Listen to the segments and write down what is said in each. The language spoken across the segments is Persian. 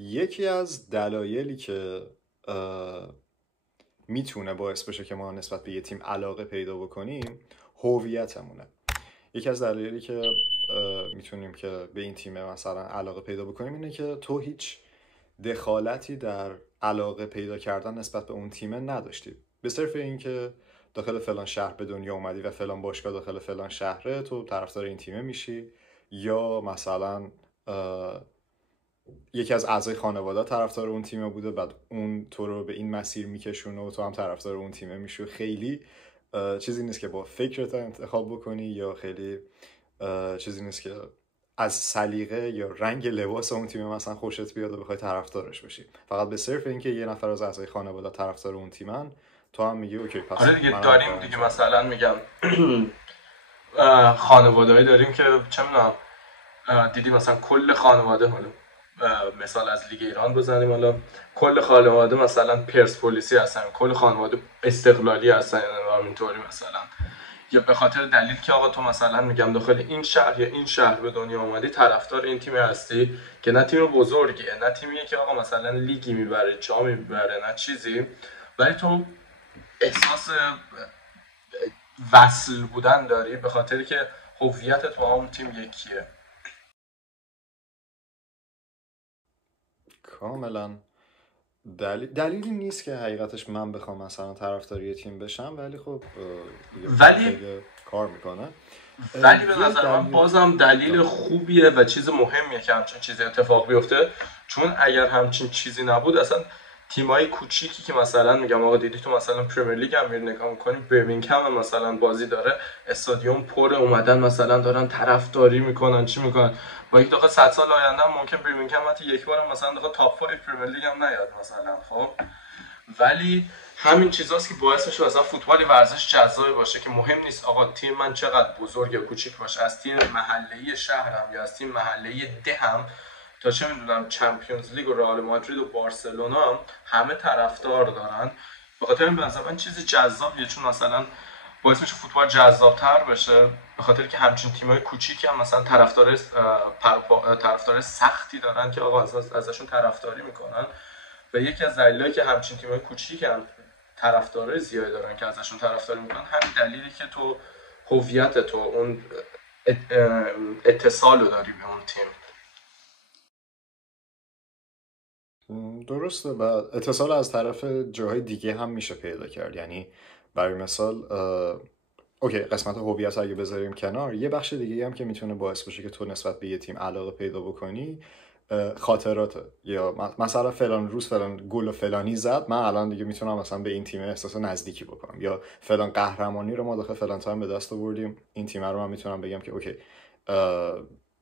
یکی از دلایلی که میتونه باعث بشه که ما نسبت به یه تیم علاقه پیدا بکنیم هویتمونه. یکی از دلایلی که میتونیم که به این تیم مثلا علاقه پیدا بکنیم اینه که تو هیچ دخالتی در علاقه پیدا کردن نسبت به اون تیم نداشتی. به صرف این که داخل فلان شهر به دنیا اومدی و فلان باشگاه داخل فلان شهره، تو طرفدار این تیم میشی، یا مثلا یکی از اعضای خانواده طرفدار اون تیم بوده، بعد اون تو رو به این مسیر میکشونه و تو هم طرفدار اون تیم میشی. خیلی چیزی نیست که با فکرت انتخاب بکنی، یا خیلی چیزی نیست که از سلیقه یا رنگ لباس اون تیم مثلا خوشت بیاد و بخوای طرفدارش بشی. فقط به صرف اینکه یه نفر از اعضای خانواده طرفدار اون تیمن، تو هم میگی اوکی پس آره دیگه داریم دیگه. مثلا میگم خانواده‌ای داریم که چه میدونم دیدی مثلا کل خانواده، حالا مثال از لیگ ایران بزنیم، حالا کل خانواده مثلا پرسپولیسی هستن، کل خانواده استقلالی هستن، یعنی همینطوری مثلا، یا به خاطر دلیل که آقا تو مثلا میگم داخل این شهر یا این شهر به دنیا اومدی، طرفدار این تیم هستی که نه تیم بزرگیه، نه تیمیه که آقا مثلا لیگی میبره، جام میبره، نه چیزی، ولی تو احساس وصل بودن داری به خاطر که هویتت با اون تیم یکیه. کاملا دلیلی نیست که حقیقتش من بخوام مثلا طرفداری تیم بشم، ولی خب ولی کار میکنه. ولی به نظر من بازم دلیل خوبیه و چیز مهمیه که همچین چیزی اتفاق بیفته، چون اگر همچین چیزی نبود اصلا تیمای کوچیکی که مثلا میگم آقا دیدی تو مثلا پرمیر لیگ هم میری نگاه می‌کنی، برمینگهم هم مثلا بازی داره، استادیوم پر، اومدن مثلا دارن طرفداری میکنن، چی میکنن، با اینکه داخل 100 سال آینده هم ممکن برمینگهم حتی یک بار هم مثلا داخل تاپ 5 پرمیر لیگ هم نیاد مثلا، خب ولی همین چیزاست که باعث میشه مثلا فوتبال ورزش جذابی باشه، که مهم نیست آقا تیم من چقدر بزرگ یا کوچیک باشه، از تیم محله‌ای شهرم یا از تیم محله‌ای دهم تا چه میدونم چمپیونز لیگ و رئال مادرید و بارسلونا هم همه طرفدار دارن. به خاطر این مثلا چیز جذابیه، چون مثلا باعث میشه فوتبال جذاب‌تر بشه، به خاطر که همچین تیم‌های کوچیکی هم مثلا طرفدار سختی دارن که آقا ازشون طرفداری میکنن، و یکی از دلایلی که همچین تیم‌های کوچیک هم طرفدارای زیادی دارن که ازشون طرفداری میکنن همین دلیلی که تو هویت تو اون اتصالو داری به اون تیم. درسته، و اتصال از طرف جاهای دیگه هم میشه پیدا کرد. یعنی برای مثال اوکی، قسمت هویت اگه بذاریم کنار، یه بخش دیگه هم که میتونه باعث بشه که تو نسبت به یه تیم علاقه پیدا بکنی خاطراته. یا مثلا فلان روز فلان گل فلانی زد، من الان دیگه میتونم مثلا به این تیم احساس نزدیکی بکنم، یا فلان قهرمانی رو ما داخل فلان تایم به دست آوردیم، این تیم رو من میتونم بگم که اوکی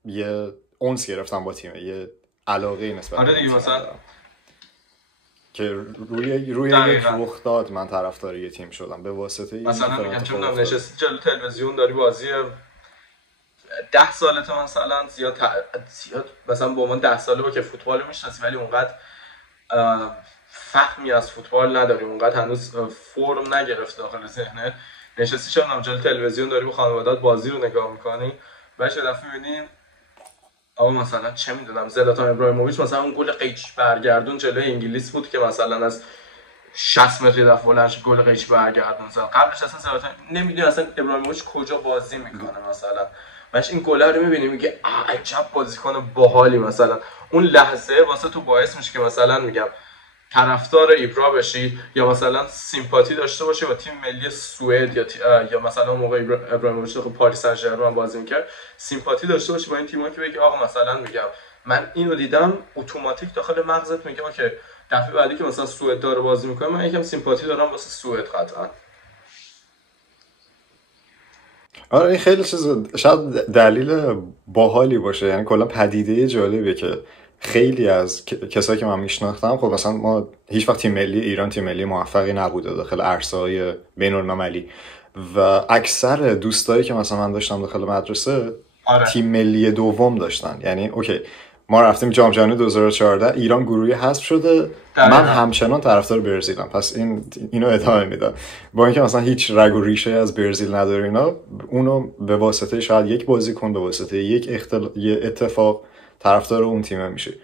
یه اونس گرفتم با تیم، یه علاقه نسبت به دیگه مثلا که روی یک رخ داد من طرفدار یه تیم شدم به واسطه مثلا میگم چون نشستی جلو تلویزیون داری بازی 10 سالته مثلا، زیاد مثلا با من 10 ساله با که فوتبال رو میشناسی، ولی اونقدر فهمی از فوتبال نداری، اونقدر هنوز فرم نگرفته داخل ذهنت، نشستی چون جلو تلویزیون داری با خانواده‌ات بازی رو نگاه میکنی، بعد یه دفعه میبینی آقا مثلا چه میدونم زلاتان ابراهیموویچ مثلا اون گل قیچ برگردون جلوی انگلیس بود که مثلا از 60 متر دفعه بلندش گل قیچ برگردون زد، قبلش اصلا زلاتان نمیدونی اصلا ابراهیموویچ کجا بازی میکنه مثلا، باش این گل رو میبینی میگه عجب بازیکن باحالی، مثلا اون لحظه واسه تو باعث میشه که مثلا میگم طرفدار ایبرا بشی، یا مثلا سیمپاتی داشته باشی با تیم ملی سوئد، یا مثلا موقع ابراهیموویچ تو پاریس سن ژرمن بازی میکرد، سیمپاتی داشته باشی با این تیم‌ها که بگی آقا مثلا میگم من اینو دیدم، اتوماتیک داخل مغزت میگه که دفعه بعدی که مثلا سوئد داره بازی میکنه من یکم سیمپاتی دارم واسه سوئد قطعا. آره این خیلی چیز شاید دلیل باحالی باشه، یعنی کلا پدیده جالبیه که خیلی از کسایی که من میشناختم، خب مثلا ما هیچ وقت تیم ملی ایران تیم ملی موفقی نبوده داخل عرصه‌های بین‌المللی، و اکثر دوستایی که مثلا من داشتم داخل مدرسه تیم ملی دوم داشتن. یعنی اوکی ما رفتیم جام جهانی 2014 ایران گروهی حذف شده، من همچنان طرفدار برزیلم، پس اینو ادامه میدم با اینکه مثلا هیچ رگ و ریشه از برزیل نداره اینا، اونو به واسطه شاید یک بازیکن، به واسطه یک اتفاق طرفدار اون تیم میشه.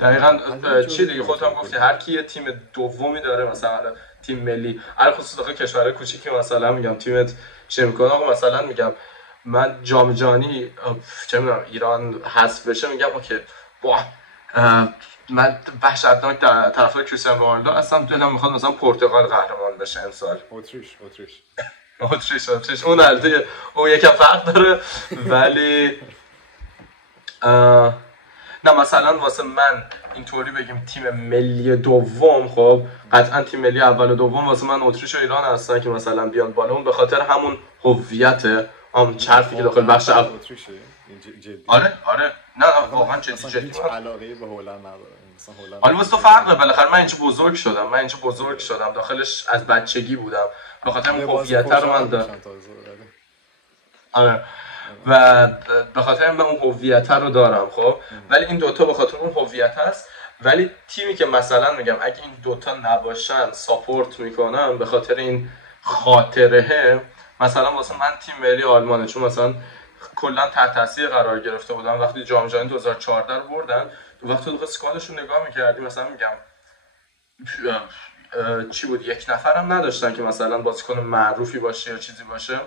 دقیقاً چی دیگه خودت هم گفتی هر کی یه تیم دومی داره مثلا تیم ملی هر خصوص داخل کشورهای کوچیکی مثلا میگم تیمت چه میکنه آقا مثلا میگم من جام جهانی چه میدونم ایران حذف بشه میگم اوکی واه من وحشتناک طرفدار کریستیانو رونالدو اصلا دلم میخواد مثلا پرتغال قهرمان بشه امسال اتریش اون البته اون یکم فرق داره ولی نه مثلا واسه من اینطوری بگیم تیم ملی دوم خب قطعا تیم ملی اول و دوم واسه من اتریش و ایران هستن که مثلا بیان بالا اون به خاطر همون هویت هم چرفی که داخل بخش اتریشه آره نه واقعا جدی علاقه به هلند نداره مثلا هلند حالا واسه فرقه بالاخره من اینجا بزرگ شدم داخلش از بچگی بودم به خاطر اون هویت رو من دارم آره و به خاطر من اون هویت رو دارم خب ولی این دوتا به خاطر اون هویت هست ولی تیمی که مثلا میگم اگه این دوتا نباشن ساپورت میکنم به خاطر این خاطره مثلا واسه من تیم ملی آلمانه چون مثلا کلا تحت تاثیر قرار گرفته بودم وقتی جام جهانی 2014 رو بردن تو وقتی داخل اسکوادشون نگاه می‌کردی مثلا میگم چی بود یک نفرم نداشتن که مثلا بازیکن معروفی باشه یا چیزی باشه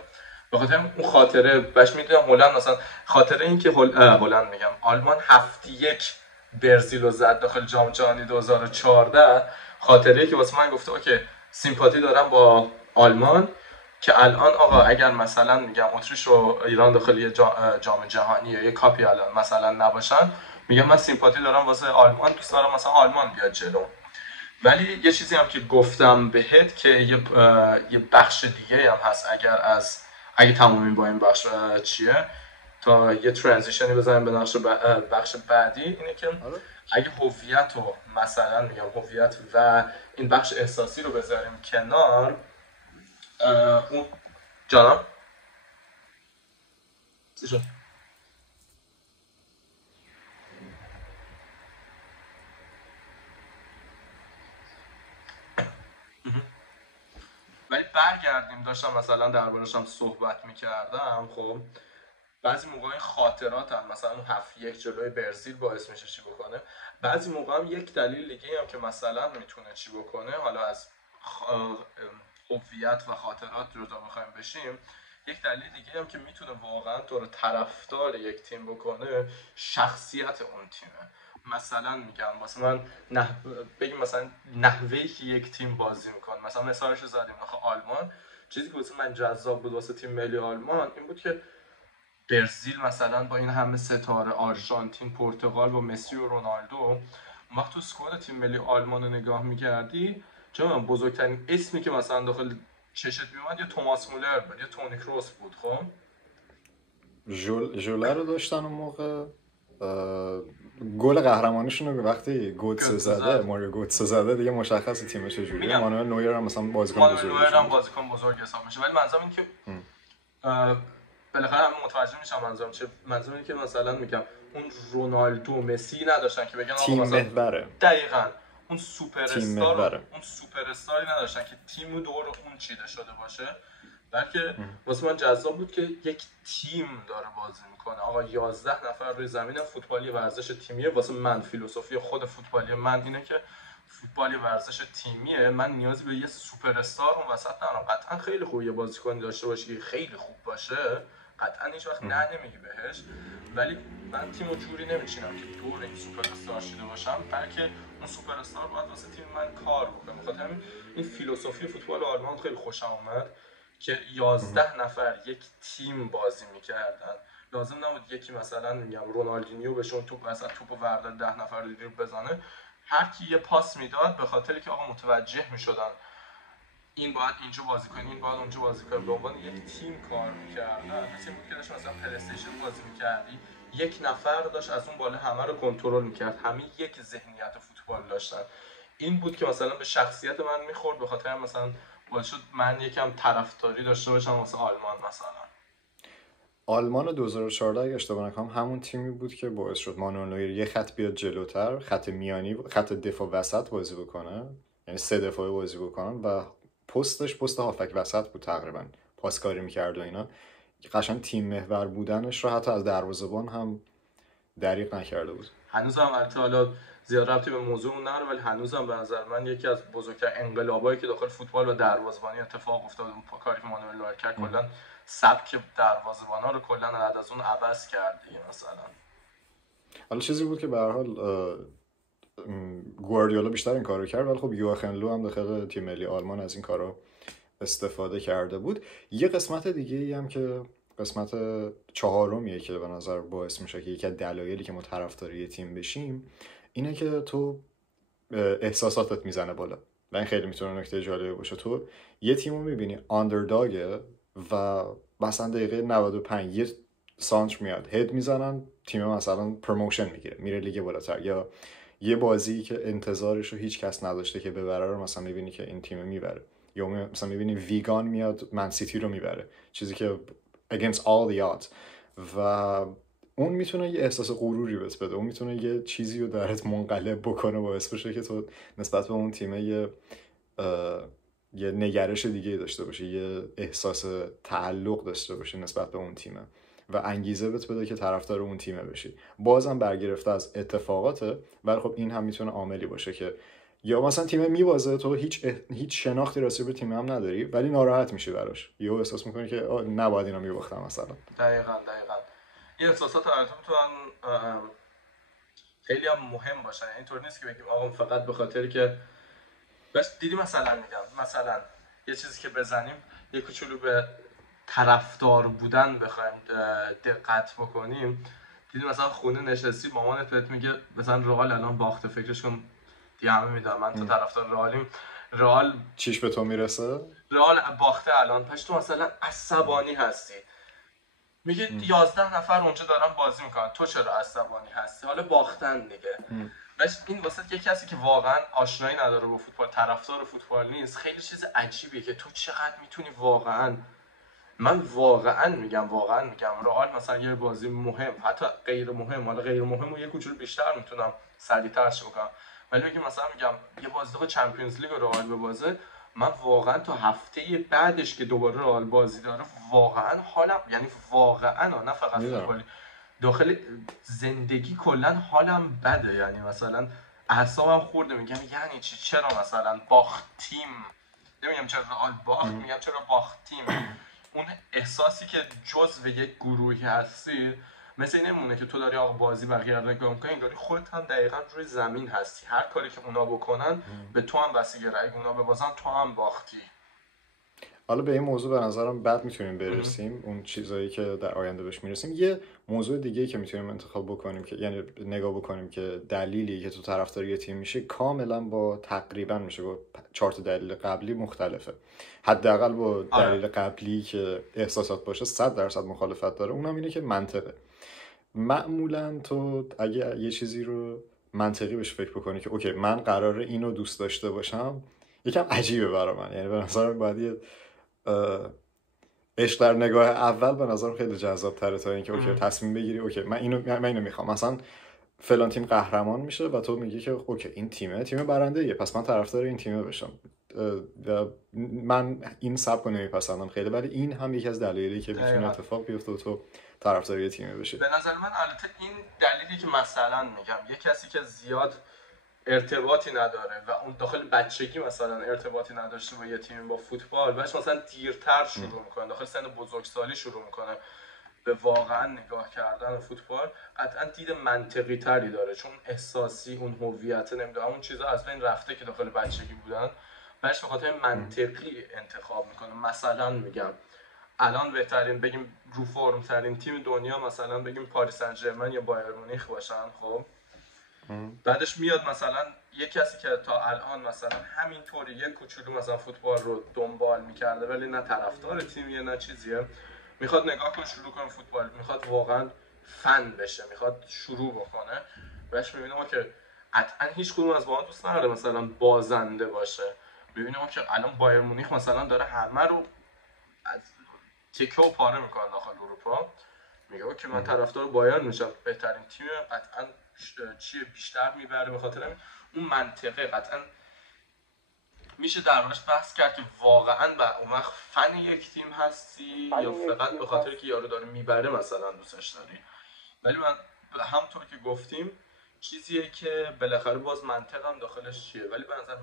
به خاطر اون خاطره باش میدونم هلند مثلا خاطره این که هلند میگم آلمان 7-1 برزیل رو زد داخل جام جهانی 2014 خاطره که واسه من گفته اوکی سیمپاتی دارم با آلمان که الان آقا اگر مثلا میگم اتریش و ایران داخل یه جام جهانی یا یه کاپی الان مثلا نباشن میگم من سیمپاتی دارم واسه آلمان دوست دارم مثلا آلمان بیاد جلو ولی یه چیزی هم که گفتم بهت که یه بخش دیگه هم هست اگه تمومیم با این بخش چیه تا یه ترانزیشنی بزنیم به بخش بعدی اینه که اگه هویت رو مثلا میگم هویت و این بخش احساسی رو بذاریم کنار اون جانم چی شد؟ ولی برگردیم داشتم مثلا دربارش هم صحبت میکردم خب بعضی موقع این خاطرات هم مثلا اون 7-1 جلوی برزیل باعث میشه چی بکنه بعضی موقع هم یک دلیل دیگه هم که مثلا میتونه چی بکنه حالا از هویت و خاطرات جدا بخوایم بشیم یک دلیل دیگه هم که میتونه واقعا تو رو طرفدار یک تیم بکنه شخصیت اون تیمه مثلا میگم واسه من بگیم مثلا نحوهی که یک تیم بازی میکنه مثلا مثالش رو زدیم آلمان چیزی که واسه من جذاب بود واسه تیم ملی آلمان این بود که برزیل مثلا با این همه ستاره آرژانتین پرتغال و مسی و رونالدو اون وقت تو اسکواد تیم ملی آلمان رو نگاه میکردی چون بزرگترین اسمی که مثلا داخل چشت میومد یا توماس مولر بود یا تونی کروس بود خب ژوله رو داشتن اون موقع گل قهرمانیشون رو وقتی گوتسه زده ماریو گوتسه زده دیگه مشخصه تیمش چجوریه مانوئل نویر هم مثلا بازیکن بزرگ حساب میشه ولی منظورم این که بالاخره هم متوجه میشم منظورم اینه که مثلا میگم اون رونالدو مسی نداشتن که بگن تیم محوره دقیقاً اون سوپر استاری نداشتن که تیم دور اون چیده شده باشه بلکه واسه من جذاب بود که یک تیم داره بازی میکنه آقا 11 نفر روی زمین فوتبالی ورزش تیمیه واسه من فیلسوفی خود فوتبالی من اینه که فوتبالی ورزش تیمیه من نیازی به یه سوپر استار اون وسط ندارم قطعا خیلی خوب یه بازیکن داشته باشی خیلی خوب باشه قطعا هیچ وقت نمیگی بهش ولی من تیمو جوری نمیچینم که دور این سوپر استار شده باشم بلکه اون سوپر استار باید واسه تیم من کار بکنه بخاطر این فیلسوفی فوتبال آلمان خیلی خوشم اومد که 11 نفر یک تیم بازی میکردن لازم نبود یکی مثلا میگم رونالدینیو بهشون توپو وردار 10 نفر رو بزنه هر کی یه پاس میداد به خاطر که آقا متوجه میشدن این باید اینجا بازی کنه این باید اونجا بازی کنه به عنوان یک تیم کار میکردن مثلا بود که داشت مثلا پلی استیشن بازی میکردی یک نفر داشت از اون بالا همه رو کنترل میکرد همه یک ذهنیت فوتبال داشتن این بود که مثلا به شخصیت من میخورد به خاطر مثلا باعث شد من یکم طرفداری داشته باشم واسه آلمان مثلا آلمان 2014 اگه اشتباه نکنم همون تیمی بود که باعث شد مانوئل نویر یه خط بیاد جلوتر خط میانی خط دفاع وسط بازی بکنه یعنی 3 دفاعه بازی بکنن و پست هافک وسط بود تقریبا پاسکاری میکرد و اینا قشنگ تیم محور بودنش رو حتی از دروازه‌بان هم دریغ نکرده بود هنوز هم البته حالا زیاد ربطی به موضوعمون نداره، ولی هنوزم به نظر من یکی از بزرگترین انقلابایی که داخل فوتبال و دروازه‌بانی اتفاق افتاد اون کاری که مانوئل نویر کرد، کلا سبک دروازه‌بانا رو کلا بعد از اون عوض کرد دیگه. مثلا حالا چیزی بود که به هر حال گواردیولا بیشتر این کارو کرد، ولی خب یوآخیم لو هم داخل تیم ملی آلمان از این کارا استفاده کرده بود. یه قسمت دیگه ای هم که قسمت چهارمیه که به نظر باعث میشه که یکی از دلایلی که ما طرفداری تیم بشیم اینه که تو احساساتت میزنه بالا و این خیلی میتونه نکته جالبی باشه. تو یه تیمو میبینی آندرداگه و مثلا دقیقه 95 یه سانتر میاد هد میزنن، تیم مثلا پروموشن میگیره میره لیگ بالاتر، یا یه بازی که انتظارش رو هیچ کس نداشته که ببره رو مثلا میبینی که این تیم میبره، یا مثلا میبینی ویگان میاد من سیتی رو میبره، چیزی که against all the odds. و اون میتونه یه احساس غروری بهت بده، اون میتونه یه چیزی رو درت منقلب بکنه باعث بشه که تو نسبت به اون تیم یه نگرش دیگه داشته باشی، یه احساس تعلق داشته باشی نسبت به اون تیمه و انگیزه بهت بده که طرفدار اون تیمه بشی. بازم برگرفته از اتفاقاته، ولی خب این هم میتونه عاملی باشه که یا مثلا تیم میبازه تو هیچ شناختی راجع به تیم هم نداری ولی ناراحت میشی براش، یا احساس میکنی که نباید اینا میباختن مثلا. دقیقاً این احساسات هر میتونن خیلی هم مهم باشن. یعنی اینطور نیست که بگیم آقا فقط به خاطری که بس دیدی مثلا یه چیزی که بزنیم یه کوچولو به طرفدار بودن بخوایم دقت بکنیم. دیدی مثلا خونه نشستی مامانت بهت میگه مثلا رئال الان باخته، فکرش کن دیگه همه میدونم من تو طرفدار رئالیم، رئال چیش به تو میرسه، رئال باخته الان، پس تو مثلا عصبانی هستی. میگه 11 نفر اونجا دارن بازی میکنن، تو چرا عصبانی هستی؟ حالا باختن دیگه. بس این واسه یه کسی که واقعا آشنایی نداره با فوتبال، طرفدار فوتبال نیست، خیلی چیز عجیبیه که تو چقدر میتونی من واقعا میگم رئال مثلا یه بازی مهم، حتی غیر مهم، حالا غیر مهم و یه کوچولو بیشتر میتونم سریع‌تر شو کنم، ولی مثلا میگم یه بازی چمپیونز لیگ رئال به بازه، من واقعا تا هفته بعدش که دوباره رئال بازی داره واقعا حالم، یعنی واقعا نه فقط فوتبالی، داخل زندگی کلا حالم بده. یعنی مثلا اعصابم خورده، میگم یعنی چی، چرا مثلا باختیم، نمیگم چرا رئال باخت، میگم چرا باختیم. اون احساسی که جزو یک گروهی هستی مثل این نمونه که تو داری آقا بازی بقیه رو نگاه میکنی، انگاری خودت هم دقیقاً روی زمین هستی، هر کاری که اونا بکنن به تو هم بستگی داره، اگه اونا ببازن تو هم باختی. حالا به این موضوع به نظرم بعد میتونیم برسیم، اون چیزایی که در آینده بهش میرسیم. یه موضوع دیگه که میتونیم انتخاب بکنیم که یعنی نگاه بکنیم که دلیلی که تو طرفدار یه تیم میشه کاملا با تقریبا میشه با 4 تا دلیل قبلی مختلفه. حداقل با دلیل قبلی که احساسات باشه 100% مخالفت داره، اونم اینه که منطقه. معمولا تو اگه یه چیزی رو منطقی بهش فکر بکنی که اوکی من قراره اینو دوست داشته باشم، یکم عجیبه برای من. یعنی به نظرم باید یه عشق در نگاه اول به نظرم خیلی جذاب تره تا اینکه اوکی تصمیم بگیری اوکی من اینو میخوام، مثلا فلان تیم قهرمان میشه و تو میگی که اوکی این تیم برنده ایه پس من طرفدار این تیمه بشم. و من این سبکو نمیپسندم خیلی، ولی این هم یکی از دلایلی که میتونه اتفاق بیفته و تو طرفدار یه تیمه بشی. به نظر من البته این دلیلی که مثلا میگم یه کسی که زیاد ارتباطی نداره و اون داخل بچگی مثلا ارتباطی نداشته با یه تیم با فوتبال، بعدش مثلا دیرتر شروع میکنه، داخل سن بزرگسالی شروع میکنه به واقعا نگاه کردن فوتبال، قطعا دید منطقی تری داره، چون احساسی اون هویت نمیدونم اون چیزا از بین رفته که داخل بچگی بودن، بعدش به خاطر منطقی انتخاب میکنه. مثلا میگم الان بهترین بگیم رو فرم ترین تیم دنیا مثلا بگیم پاریس سن ژرمن یا بایر مونیخ باشن، خب بعدش میاد مثلا یه کسی که تا الان مثلا همینطوری یه کوچولو مثلا فوتبال رو دنبال میکرده ولی نه طرفدار تیمیه نه چیزیه، میخواد نگاه کنه شروع کنه فوتبال، میخواد واقعا فن بشه، میخواد شروع بکنه، بهش میبینه ما که قطعا هیچ کدوم از ما دوست نداره مثلا بازنده باشه، میبینه ما که الان بایر مونیخ مثلا داره همه رو از تیکه و پاره میکنه داخل اروپا، میگه که من طرفدار بایرن میشم، بهترین تیم، قطعا چیه بیشتر میبره، به خاطر اون منطقه قطعا میشه دربارش بحث کرد که واقعا اون وقت فن یک تیم هستی یا فقط به خاطر که یارو داره میبره مثلا دوستش داری. ولی من همونطور که گفتیم چیزیه که بالاخره باز منطقم داخلش چیه، ولی به نظر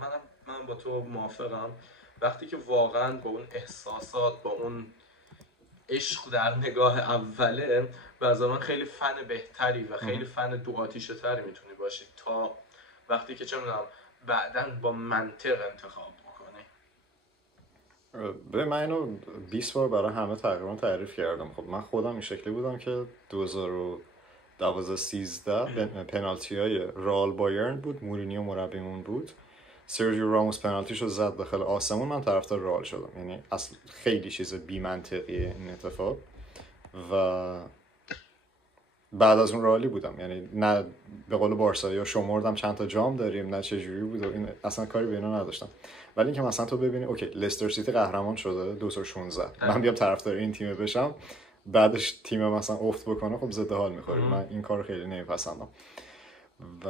من با تو موافقم. وقتی که واقعا با اون احساسات، با اون عشق در نگاه اوله، به نظر من خیلی فن بهتری و خیلی فن دو آتیشه تری میتونی باشی تا وقتی که چه میدونم بعداً با منطق انتخاب بکنی. به من اینو 20 بار برای همه تقریبا تعریف کردم. خب من خودم این شکلی بودم که 2012-13 پنالتی های رئال بایرن بود، مورینیو مربیمون بود، سرجیو راموس پنالتیشو زد داخل آسمون، من طرفدار رئال شدم. یعنی اصلا خیلی چیز بی منطقیه این اتفاق. و بعد از اون رئالی بودم، یعنی نه به قول بارسا شمردم چند تا جام داریم نه چه جوری بود، این اصلا کاری به اینا نداشتم. ولی اینکه مثلا تو ببینی اوکی لستر سیتی قهرمان شده 2016، من بیام طرفدار این تیم بشم، بعدش تیم مثلا افت بکنه، خب ضد حال میخوره. من این کارو خیلی نمیپسندم. و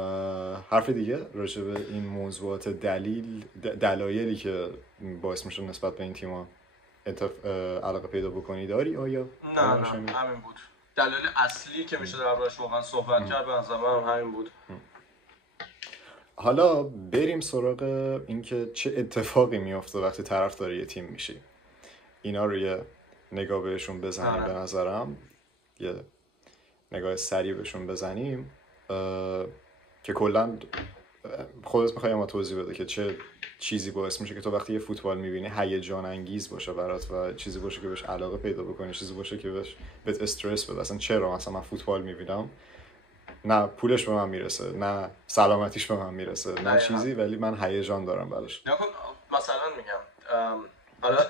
حرف دیگه راجع به این موضوعات دلایلی که باعث میشه نسبت به این تیم‌ها علاقه پیدا بکنی داری آیا؟ نه همین بود دلیل اصلی که میشه دربارش واقعا صحبت کرد. به نظر من همین بود. حالا بریم سراغ اینکه چه اتفاقی میفته وقتی طرفدار یه تیم میشی. اینا رو یه نگاه بهشون بزنیم. به نظرم یه نگاه سریع بهشون بزنیم که کلا خودت میخوای ما توضیح بده که چه چیزی باعث میشه که تو وقتی یه فوتبال میبینی هیجان انگیز باشه برات و چیزی باشه که بهش علاقه پیدا بکنی، چیزی باشه که بهت استرس بده. اصلا چرا مثلا من فوتبال میبینم، نه پولش به من میرسه نه سلامتیش به من میرسه نه چیزی، ولی من هیجان دارم براش. مثلا میگم حالا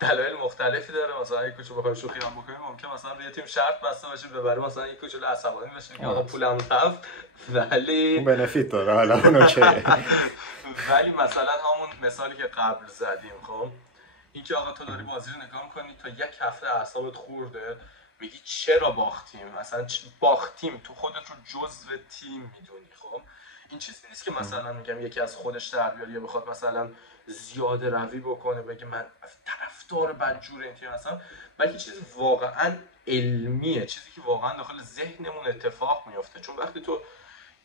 دلایل مختلفی داره. مثلا یک کوچولو بخوای شوخی هم بکنیم ممکن مثلا به یه تیم شرط بسته باشه ببره، مثلا یک کوچولو عصبانی بشه که آقا پولم رفت، ولی اون بنفیت داره حالا اون اوکی. ولی مثلا همون مثالی که قبل زدیم، خب این که آقا تو داری بازی رو نگاه می‌کنی تا یک هفته اعصابت خورده، میگی چرا باختیم، مثلا باختیم، تو خودت رو جزو تیم میدونی. خب این چیزی نیست که مثلا میگم یکی از خودش در بیاره یا بخواد مثلا زیاده روی بکنه بگه من طرفدار بدجور این تیم هستم، بلکه چیزی واقعا علمیه، چیزی که واقعا داخل ذهنمون اتفاق میفته. چون وقتی تو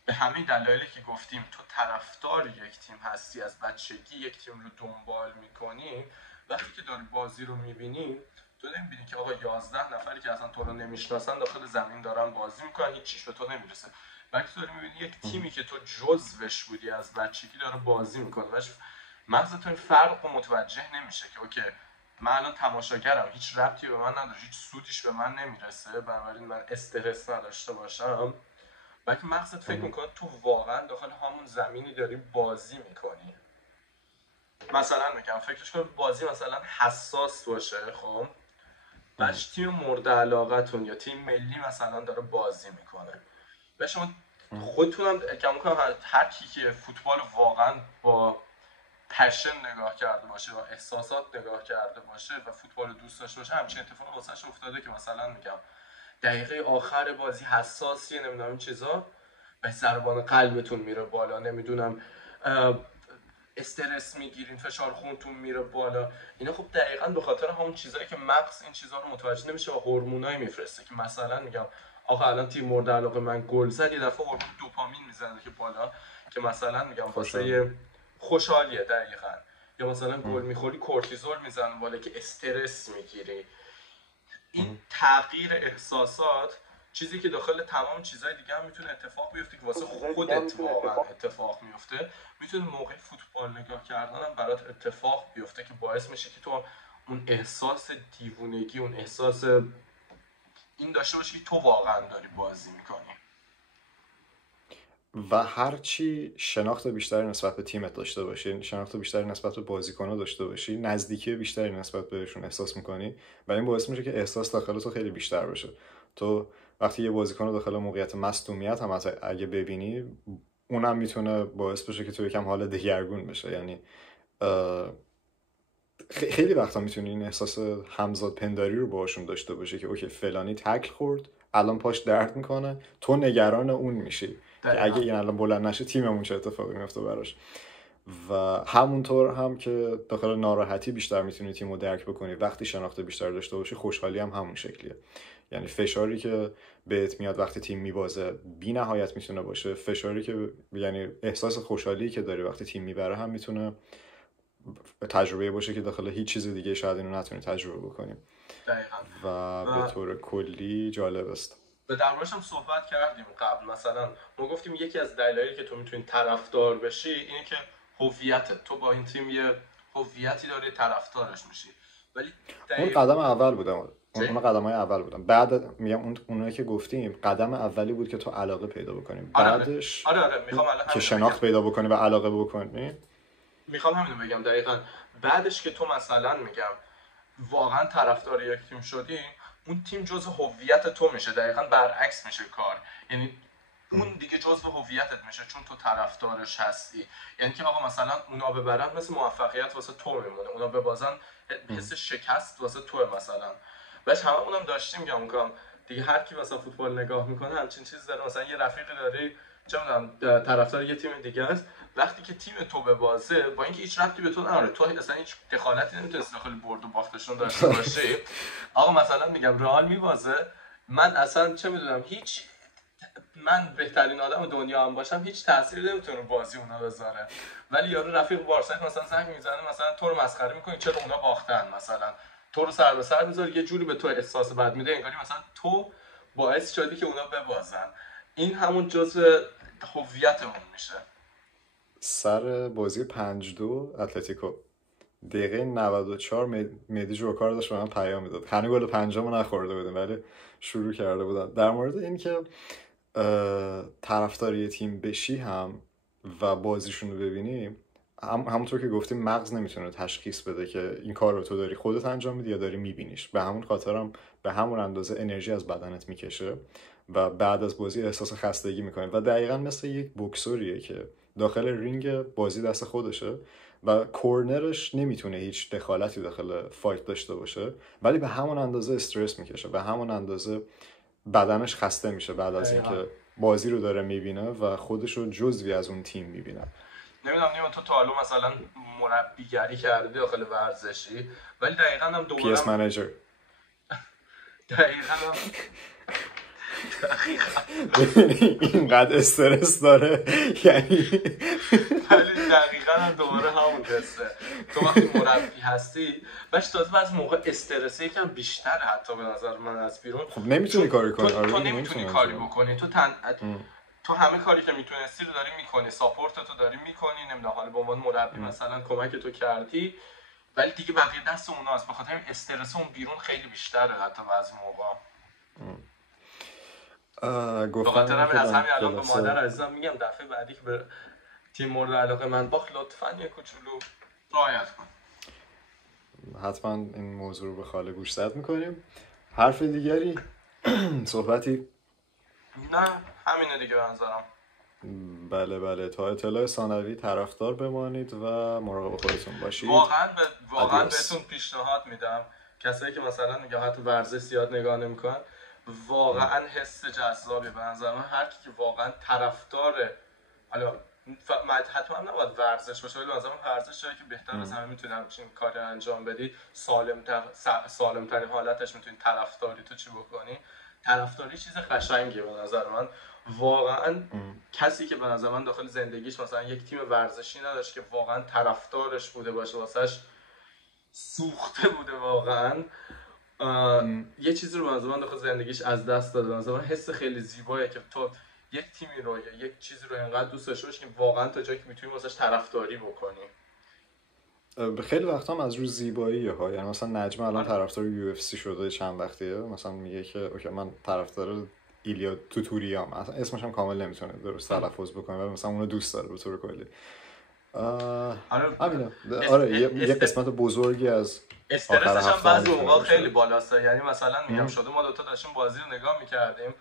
به همین دلایلی که گفتیم تو طرفدار یک تیم هستی، از بچگی یک تیم رو دنبال میکنی، وقتی که داری بازی رو میبینی تو نمیبینی که آقا 11 نفری که اصلا تو رو نمیشناسن داخل زمین دارن بازی میکنن، هیچ چیز به تو نمیرسه، بلکه تو داری میبینی یک تیمی که تو جزوش بودی از بچگی داره بازی میکنه. مغزت این فرق رو متوجه نمیشه که اوکی من الان تماشاگرم، هیچ ربطی به من نداره، هیچ سودیش به من نمیرسه، بنابراین من استرس نداشته باشم. بلکه مغزت فکر میکنه تو واقعا داخل همون زمینی داری بازی میکنی. مثلا میگم فکرش کن بازی مثلا حساس باشه، خب بعدش تیم مورد علاقتون یا تیم ملی مثلا داره بازی میکنه، و شما خودتونم کم میکنم هر کی که فوتبال واقعا با پشن نگاه کرده باشه و احساسات نگاه کرده باشه و فوتبال دوست داشته باشه، همچین اتفاقی واسش افتاده که مثلا میگم دقیقه آخر بازی حساسیه، نمیدونم این چیزا، به ضربان قلبتون میره بالا، نمیدونم استرس میگیرین، فشار خونتون میره بالا. اینا خب دقیقاً به خاطر همون چیزایی که مغز این چیزا رو متوجه نمیشه و هورمونایی میفرسته که مثلا میگم آقا الان تیم مورد علاقه من گل زد، یه دفعه هورمون دوپامین میزنه که بالا، که مثلا میگم واسه خوشحالیه دقیقاً، یا مثلا گل میخوری کورتیزول میزنه بالا که استرس میگیری. این تغییر احساسات چیزی که داخل تمام چیزهای دیگه هم میتونه اتفاق بیفته که واسه خودت واقعا اتفاق میفته، میتونه موقع فوتبال نگاه کردن هم برات اتفاق بیفته که باعث میشه که تو اون احساس دیوونگی، اون احساس این داشته باشی که تو واقعا داری بازی میکنی. و هرچی شناخت بیشتری نسبت به تیمت داشته باشی، شناخت بیشتری نسبت به بازیکن‌ها داشته باشی، نزدیکی بیشتری نسبت بهشون احساس میکنی و این باعث میشه که احساس داخل تو خیلی بیشتر بشه. تو وقتی یه بازیکن داخل موقعیت مصدومیت هم اگه ببینی، اونم میتونه باعث بشه که تو یکم حال دگرگون بشه. یعنی خیلی وقتا میتونی این احساس همزاد پنداری رو باهاشون داشته باشی که اوکی فلانی تکل خورد الان پاش درد میکنه، تو نگران اون میشی که اگه این الان بلند نشه تیممون چه اتفاقی میفته براش. و همونطور هم که داخل ناراحتی بیشتر میتونی تیمو درک بکنی، وقتی شناخت بیشتر داشته باشی خوشحالی هم همون شکلیه. یعنی فشاری که بهت میاد وقتی تیم میبازه بی نهایت میتونه باشه، فشاری که یعنی احساس خوشحالی که داری وقتی تیم میبره هم میتونه تجربه باشه که داخل هیچ چیز دیگه شاید اینو نتونی تجربه بکنیم. و به طور کلی جالب است. به دربارش هم صحبت کردیم قبل. مثلا ما گفتیم یکی از دلایلی که تو میتونی طرفدار بشی اینه که هویتت، تو با این تیم یه هویتی داری، طرفدارش میشی. ولی اون قدم اول بودم، اون قدم‌های اول بودم. بعد میگم اونایی که گفتیم قدم اولی بود که تو علاقه پیدا بکنیم. بعدش آره میخوام که شناخت پیدا بکنی و علاقه بکنی. میخوام همینو بگم دقیقاً. بعدش که تو مثلا میگم واقعا طرفدار یک تیم شدی، اون تیم جزء هویت تو میشه. دقیقاً برعکس میشه کار. یعنی اون دیگه جزء هویتت میشه چون تو طرفدارش هستی. یعنی که آقا مثلا اونا ببرن مثل موفقیت واسه تو میمونه، اونا ببازن حس شکست واسه تو مثلا. باش هممونم داشتیم میگم دیگه هر کی مثلا فوتبال نگاه میکنه همچین چیز داره. مثلا یه رفیقی داری چه میدونم طرفدار یه تیم دیگه است، وقتی که تیم تو به بازه با اینکه هیچ ربطی به تو نداره، تو اصلا هیچ دخالتی نمیتونی داخل برد و باختشون داشته باشی. آقا مثلا میگم رئال میبازه، من اصلا چه میدونم من بهترین آدم دنیا هم باشم هیچ تأثیری نمیتونه بازی اونا بذاره، ولی یارو رفیق بارسا مثلا زنگ میزنه مثلا تو رو مسخره میکنی چرا اونا باختن، مثلا تو رو سر به سر میذاره، یه جوری به تو احساس بد میده انگاری مثلا تو باعث شدی که اونا ببازن. این همون جزء هویتمون میشه. سر بازی 5-2 اتلتیکو دقیقه 94 مهدی جوکار داشت به من پیام میداد. هنوز گل پنجمو نخورده بودیم ولی شروع کرده بودن در مورد این که طرفدار یه تیم بشی هم و بازیشون رو ببینی. همونطور که گفتیم مغز نمیتونه تشخیص بده که این کار رو تو داری خودت انجام میدی یا داری میبینیش. به همون خاطرم به همون اندازه انرژی از بدنت میکشه و بعد از بازی احساس خستگی میکنی و دقیقا مثل یک بوکسوریه که داخل رینگ بازی دست خودشه و کورنرش نمیتونه هیچ دخالتی داخل فایت داشته باشه، ولی به همون اندازه استرس میکشه، به همون اندازه بدنش خسته میشه بعد از اینکه بازی رو داره میبینه و خودش رو جزوی از اون تیم میبینه. نمیدونم تو تا حالا مثلا مربیگری کردی داخل ورزشی، ولی دقیقاً هم دوباره پی اس منیجر دقیقاً اینقدر استرس داره یعنی ولی دقیقاً هم دوباره همون قصه. تو وقتی مربی هستی باش تازه از موقع استرس یکم بیشتره حتی به نظر من از بیرون. خب نمیتونی کاری کنی. تو نمیتونی کاری بکنی. تو همه کاری که میتونستی رو داری میکنی، ساپورت تو داری میکنی، نمیدونم حالا به عنوان مربی مثلا کمک تو کردی، ولی دیگه بقیه دست اوناست. به خاطر استرس اون بیرون خیلی بیشتره حتی بعضی موقع. به خاطر از همین الان به مادر عزیزم میگم دفعه بعدی که به تیم مورد علاقه من باخت لطفاً یه کوچولو رعایت کن. حتما این موضوع رو به خاله گوشزد میکنیم. حرف دیگری صحبتی؟ نه همینه دیگه به نظرم. بله تا اطلاع ثانوی طرفدار بمانید و مراقب خودتون باشید. واقعا بهتون پیشنهاد میدم کسایی که مثلا میگه حتی ورزش زیاد نگاه نمیکنن، واقعا حس جذابی به نظر من. هر کی که واقعا طرفدار، حالا حتما هم نباید ورزش باشه، ولی مثلا ورزش جایی که بهتر از همه میتونی همچین کاری انجام بدی، سالم ترین حالتش میتونی طرفداری تو چی بکنی. طرفداری چیز قشنگیه به نظر من واقعا. کسی که به نظر من داخل زندگیش مثلا یک تیم ورزشی نداشت که واقعا طرفدارش بوده باشه، واسش سوخته بوده واقعا، یه چیزی رو به نظر من داخل زندگیش از دست داده. به نظر من حس خیلی زیباییه که تو یک تیمی رو یا یک چیزی رو اینقدر دوست داشته باشی که واقعا تا جایی که میتونی واسش طرفداری بکنی. خیلی وقتا هم از روی زیباییه ها، یعنی مثلا نجم الان طرفدار یو اف سی شده چند وقتیه، مثلا میگه که اوکی من طرفدار ایلیا توتوریام، اصلا اسمش هم کامل نمیتونه درست تلفظ بکنه ولی مثلا اونو دوست داره به طور کلی. آره یه قسمت بزرگی از استرسش هم بعضی موقع خیلی بالاست. یعنی مثلا میگم شده ما دوتا داشتیم بازی رو نگاه میکردیم،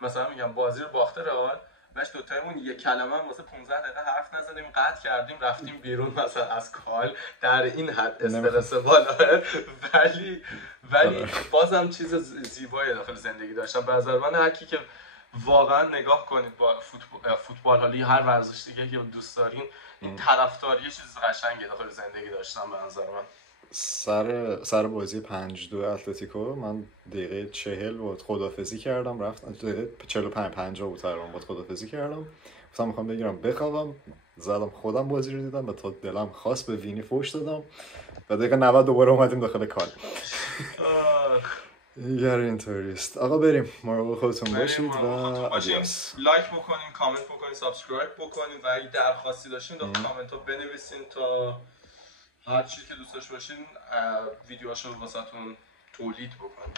مثلا میگم بازی رو باخته رئال، باش دوتایمون یک کلمه هم واسه 15 دقیقه حرف نزدیم، قطع کردیم رفتیم بیرون مثلا از کال. در این حد استرس بالاه، ولی بازم چیز زیبایی داخل زندگی داشتم. به نظر من هر کی که واقعا نگاه کنید با فوتبال حالی هر ورزش دیگه که دوست دارین، این طرفداری چیز قشنگه داخل زندگی داشتن به نظر من. سر بازی 5-2 اتلتیکو من دقیقه 40 بود خدافزی کردم، رفتم دقیقه 45-50 بود تقریبا بود خدافزی کردم، گفتم میخوام بگیرم بخوابم، زدم خودم بازی رو دیدم و تا دلم خواست به وینی فوش دادم و دقیقه 90 دوباره اومدیم داخل کال. دیگر اینطوریست. آقا بریم، مراقب خودتون باشید و آدیاس. لایک بکنین، کامنت بکنین، سابسکرایب بکنین و اگه درخواستی داشتین در کامنت ها بنویسین تا هر چی که دوست داشته باشین ویدیوهاشو واسهتون تولید بکنیم.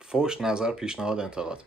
فوش، نظر، پیشنهاد، انتقاد.